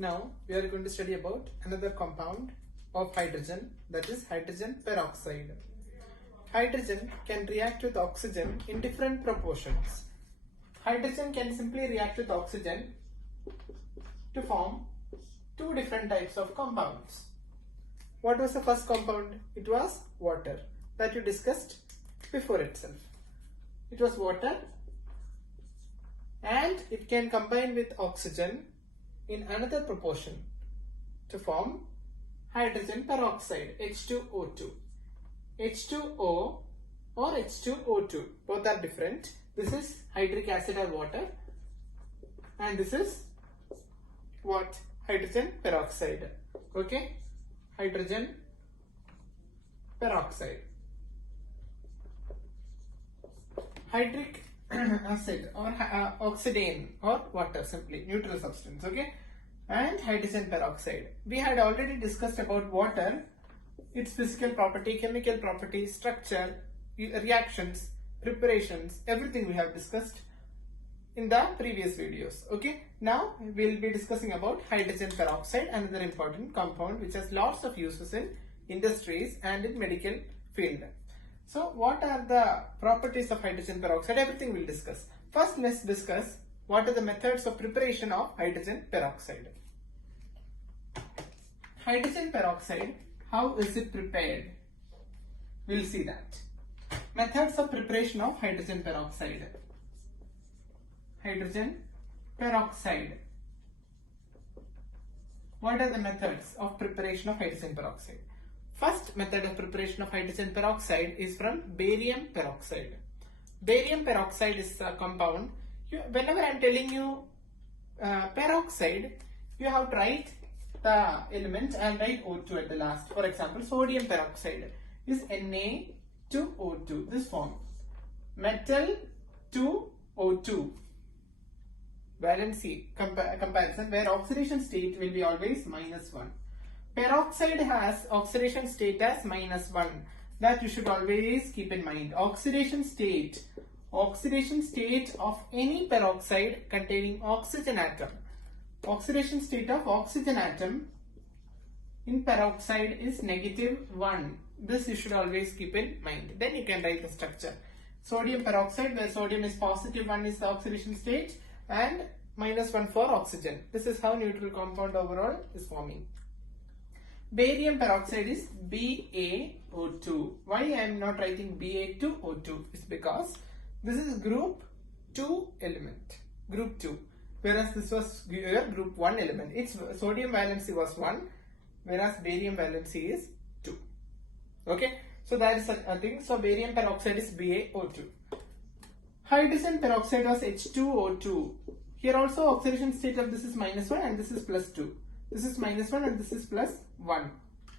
Now we are going to study about another compound of hydrogen, that is hydrogen peroxide. Hydrogen can react with oxygen in different proportions. Hydrogen can simply react with oxygen to form two different types of compounds. What was the first compound? It was water, that you discussed before itself. It was water, and it can combine with oxygen in another proportion to form hydrogen peroxide, H2O2. H2O or H2O2, both are different. This is hydric acid or water, and this is what? Hydrogen peroxide. Okay, hydrogen peroxide. Hydric acid or oxidane or water, simply neutral substance. Okay, and hydrogen peroxide. We had already discussed about water, its physical property, chemical property, structure, reactions, preparations, everything we have discussed in the previous videos. Okay, now we will be discussing about hydrogen peroxide, another important compound which has lots of uses in industries and in medical field. So what are the properties of hydrogen peroxide? Everything we'll discuss. First, let's discuss what are the methods of preparation of hydrogen peroxide. Hydrogen peroxide, how is it prepared? We'll see that. Methods of preparation of hydrogen peroxide. Hydrogen peroxide. What are the methods of preparation of hydrogen peroxide? First method of preparation of hydrogen peroxide is from barium peroxide. Barium peroxide is a compound. Whenever I am telling you peroxide, you have to write the element and write O2 at the last. For example, sodium peroxide is Na2O2, this form. Metal 2O2. Valency comparison, where oxidation state will be always -1. Peroxide has oxidation state as -1. That you should always keep in mind. Oxidation state of any peroxide containing oxygen atom. Oxidation state of oxygen atom in peroxide is -1. This you should always keep in mind. Then you can write the structure. Sodium peroxide, where sodium is +1 is the oxidation state, and -1 for oxygen. This is how neutral compound overall is forming. Barium peroxide is BaO2. Why I am not writing Ba2O2? Is because this is group 2 element. Group 2. Whereas this was your group 1 element. Its sodium valency was 1, whereas barium valency is 2. Okay. So that is a thing. So barium peroxide is BaO2. Hydrogen peroxide was H2O2. Here also oxidation state of this is -1 and this is +2. This is -1 and this is +1.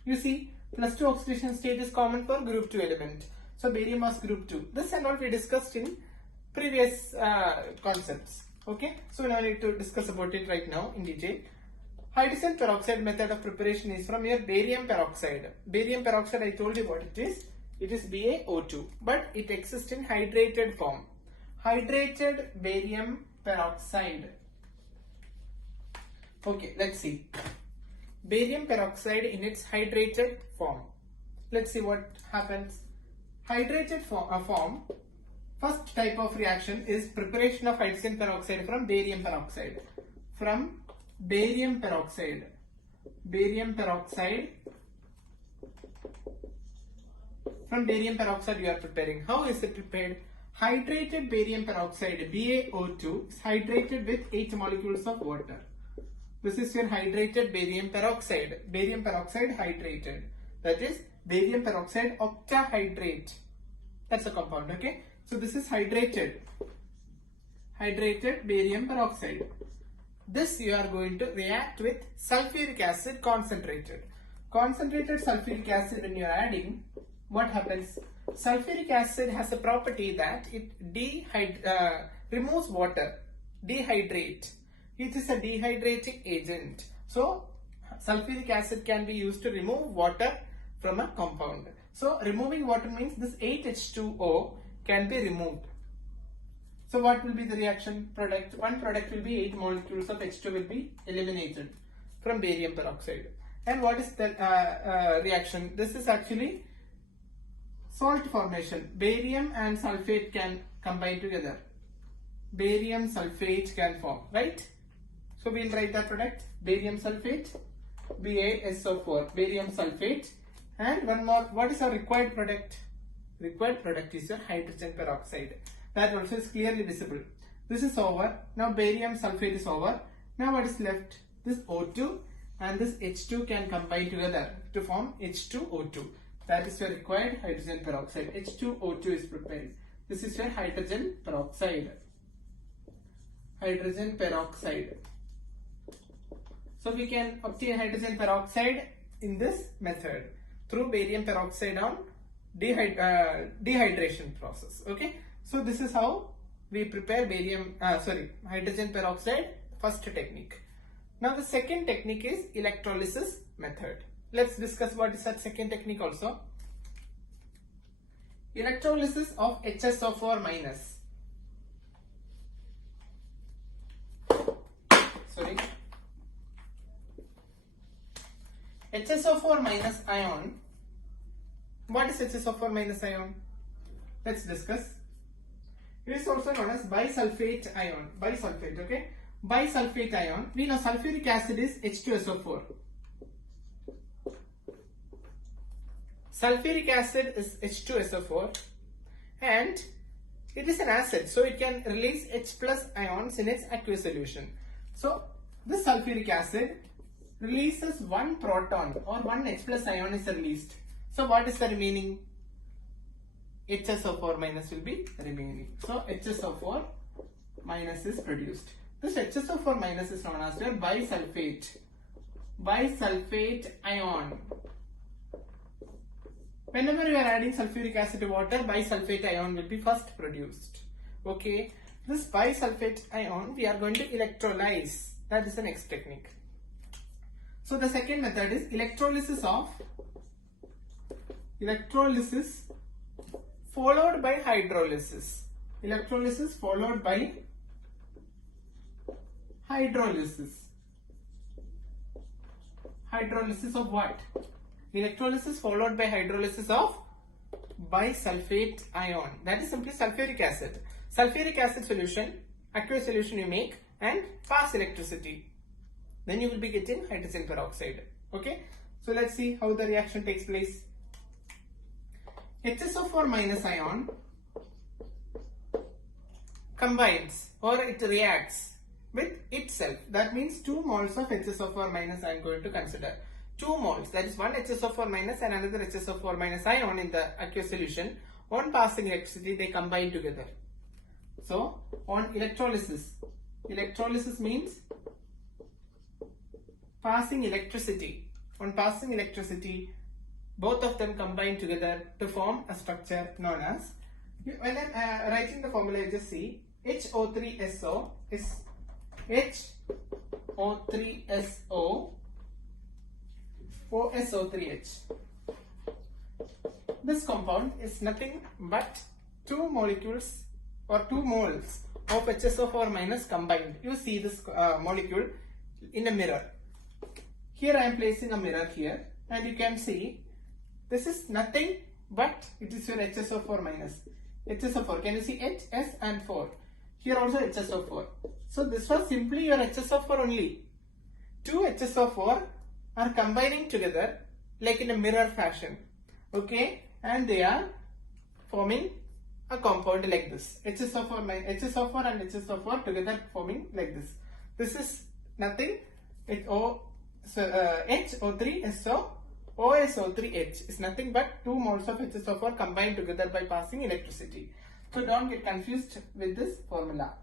You see, +2 oxidation state is common for group 2 element. So barium was group 2. This and all we discussed in previous concepts. Okay, so now I need to discuss about it right now in detail. Hydrogen peroxide method of preparation is from your barium peroxide. Barium peroxide, I told you what it is. It is BaO2, but it exists in hydrated form. Hydrated barium peroxide. Okay, let's see. Barium peroxide in its hydrated form. Let's see what happens. Hydrated form, first type of reaction is preparation of hydrogen peroxide from barium peroxide. From barium peroxide. Barium peroxide. From barium peroxide you are preparing. How is it prepared? Hydrated barium peroxide, BaO2, is hydrated with 8 molecules of water. This is your hydrated barium peroxide. Barium peroxide hydrated. That is barium peroxide octahydrate. That's a compound, okay? So this is hydrated. Hydrated barium peroxide. This you are going to react with sulfuric acid concentrated. Concentrated sulfuric acid when you are adding, what happens? Sulfuric acid has a property that it removes water. Dehydrate. It is a dehydrating agent. So sulfuric acid can be used to remove water from a compound. So removing water means this 8H2O can be removed. So what will be the reaction product? One product will be 8 molecules of H2 will be eliminated. from barium peroxide. And what is the reaction? This is actually salt formation. Barium and sulfate can combine together. Barium sulfate can form, right? So we'll write that product, barium sulfate, BaSO4, barium sulfate. And one more, what is our required product? Required product is your hydrogen peroxide. That also is clearly visible. This is over. Now barium sulfate is over. Now what is left? This O2 and this H2 can combine together to form H2O2. That is your required hydrogen peroxide. H2O2 is prepared. This is your hydrogen peroxide. Hydrogen peroxide. So we can obtain hydrogen peroxide in this method through barium peroxide on dehydration process. Okay. So this is how we prepare hydrogen peroxide, first technique. Now the second technique is electrolysis method. Let's discuss what is that second technique also. Electrolysis of HSO4 minus. HSO4 minus ion. What is HSO4 minus ion? Let's discuss. It is also known as bisulfate ion. Bisulfate, okay? Bisulfate ion. We know sulfuric acid is H2SO4. Sulfuric acid is H2SO4 and it is an acid, so it can release H plus ions in its aqueous solution. So this sulfuric acid releases one proton or one H plus ion is released. So what is the remaining? HSO4 minus will be remaining. So HSO4 minus is produced. This HSO4 minus is known as your bisulfate. Bisulfate ion. Whenever you are adding sulfuric acid to water, bisulfate ion will be first produced. Okay. This bisulfate ion we are going to electrolyze. That is the next technique. So the second method is electrolysis followed by hydrolysis. Electrolysis followed by hydrolysis. Hydrolysis of what? Electrolysis followed by hydrolysis of bisulfate ion. That is simply sulfuric acid. Sulfuric acid solution, aqueous solution you make and pass electricity. Then you will be getting hydrogen peroxide. Okay. So let's see how the reaction takes place. HSO4 minus ion combines or it reacts with itself. That means 2 moles of HSO4 minus I am going to consider. 2 moles, that is one HSO4 minus and another HSO4 minus ion in the aqueous solution. On passing electricity, they combine together. So on electrolysis means passing electricity. On passing electricity, both of them combine together to form a structure known as, when I am writing the formula, you just see HO3SO is HO3SO OSO3H. This compound is nothing but 2 molecules or 2 moles of HSO4 minus combined. You see this molecule in a mirror. Here I am placing a mirror here and you can see this is nothing but it is your HSO4 minus. HSO4, can you see H, S and 4? Here also HSO4. So this was simply your HSO4 only. 2 HSO4 are combining together like in a mirror fashion. Okay, and they are forming a compound like this. HSO4 and HSO4 together forming like this. This is nothing. HO3SO OSO3H is nothing but 2 moles of HSO4 combined together by passing electricity. So don't get confused with this formula.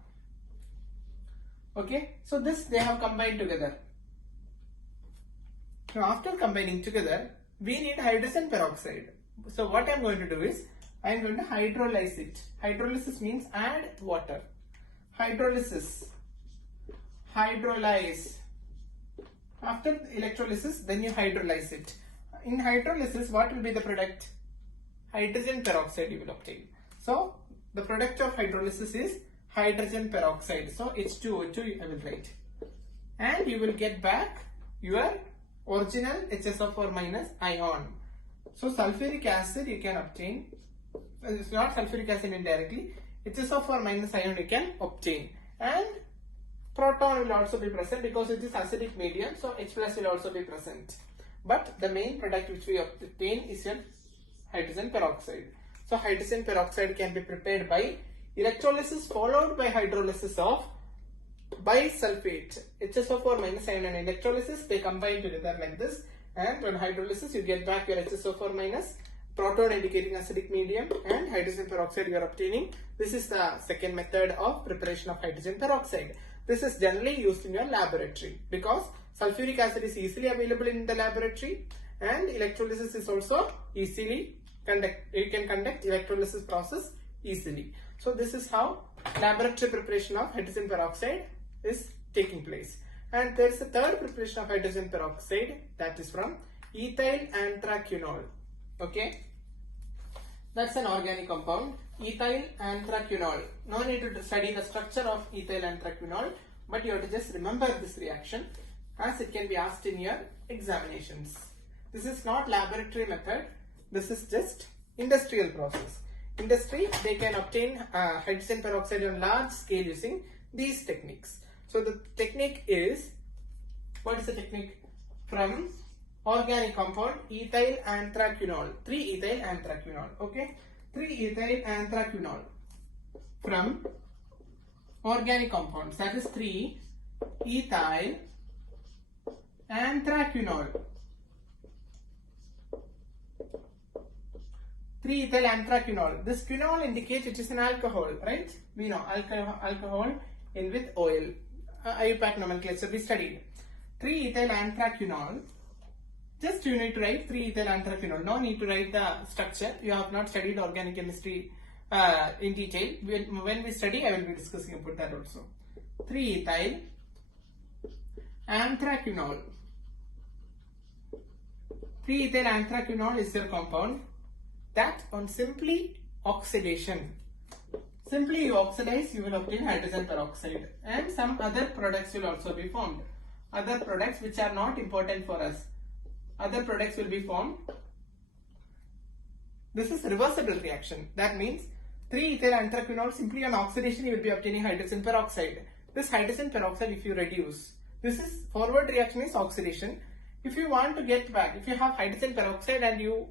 Okay, so this they have combined together. Now after combining together, we need hydrogen peroxide. So what I am going to do is, I am going to hydrolyze it. Hydrolysis means add water. Hydrolyze. After electrolysis, then you hydrolyze it. In hydrolysis, what will be the product? Hydrogen peroxide you will obtain. So the product of hydrolysis is hydrogen peroxide. So H2O2 I will write. And you will get back your original HSO4 minus ion. So sulfuric acid you can obtain, it's not sulfuric acid indirectly, HSO4 minus ion you can obtain, and proton will also be present because it is acidic medium, so H plus will also be present. But the main product which we obtain is your hydrogen peroxide. So hydrogen peroxide can be prepared by electrolysis followed by hydrolysis of bisulfate. HSO4 minus ion and electrolysis, they combine together like this, and on hydrolysis you get back your HSO4 minus, proton indicating acidic medium, and hydrogen peroxide you are obtaining. This is the second method of preparation of hydrogen peroxide. This is generally used in your laboratory because sulfuric acid is easily available in the laboratory, and electrolysis is also easily you can conduct electrolysis process easily. So this is how laboratory preparation of hydrogen peroxide is taking place. And there is a third preparation of hydrogen peroxide, that is from ethyl anthraquinol. Okay, that's an organic compound, ethyl anthraquinol. No need to study the structure of ethyl anthraquinol, but you have to just remember this reaction as it can be asked in your examinations. This is not laboratory method, this is just industrial process. Industry, they can obtain hydrogen peroxide on large scale using these techniques. So the technique is, what is the technique? From organic compound ethyl anthraquinol, 3-ethyl anthraquinol. Okay, 3-ethyl anthraquinol from organic compounds, that is 3-ethyl anthraquinol. 3-ethyl anthraquinol. This quinol indicates it is an alcohol, right? We know alcohol in with oil. IUPAC nomenclature we studied. 3-ethyl anthraquinol. Just you need to write 3-ethyl anthraquinol. No need to write the structure. You have not studied organic chemistry in detail. When we study, I will be discussing about that also. 3-ethyl anthraquinol. 3-ethyl anthraquinol is your compound that on simply oxidation. Simply you oxidize, you will obtain hydrogen peroxide, and some other products will also be formed. Other products which are not important for us. Other products will be formed. This is reversible reaction. That means 3-ethyl anthraquinol, simply on oxidation you will be obtaining hydrogen peroxide. This hydrogen peroxide, if you reduce, this is forward reaction is oxidation. If you want to get back, if you have hydrogen peroxide and you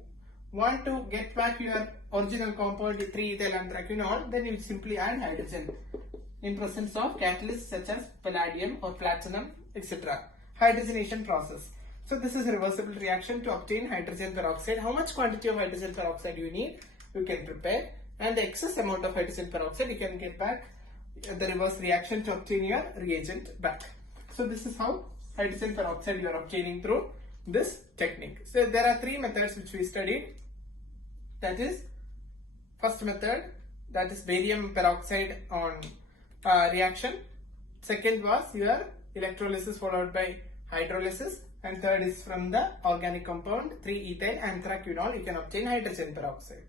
want to get back your original compound 3-ethyl anthraquinol, then you simply add hydrogen in presence of catalysts such as palladium or platinum, etc. Hydrogenation process. So this is a reversible reaction to obtain hydrogen peroxide. How much quantity of hydrogen peroxide you need, you can prepare, and the excess amount of hydrogen peroxide you can get back the reverse reaction to obtain your reagent back. So this is how hydrogen peroxide you are obtaining through this technique. So there are three methods which we studied. That is, first method, that is barium peroxide on reaction. Second was your electrolysis followed by hydrolysis, and third is from the organic compound 3-ethyl anthraquinol you can obtain hydrogen peroxide.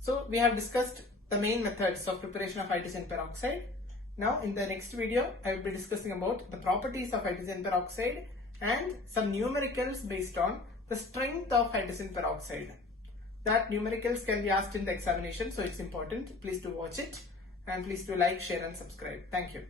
So we have discussed the main methods of preparation of hydrogen peroxide. Now in the next video I will be discussing about the properties of hydrogen peroxide and some numericals based on the strength of hydrogen peroxide. That numericals can be asked in the examination, so it's important. Please do watch it, and please do like, share and subscribe. Thank you.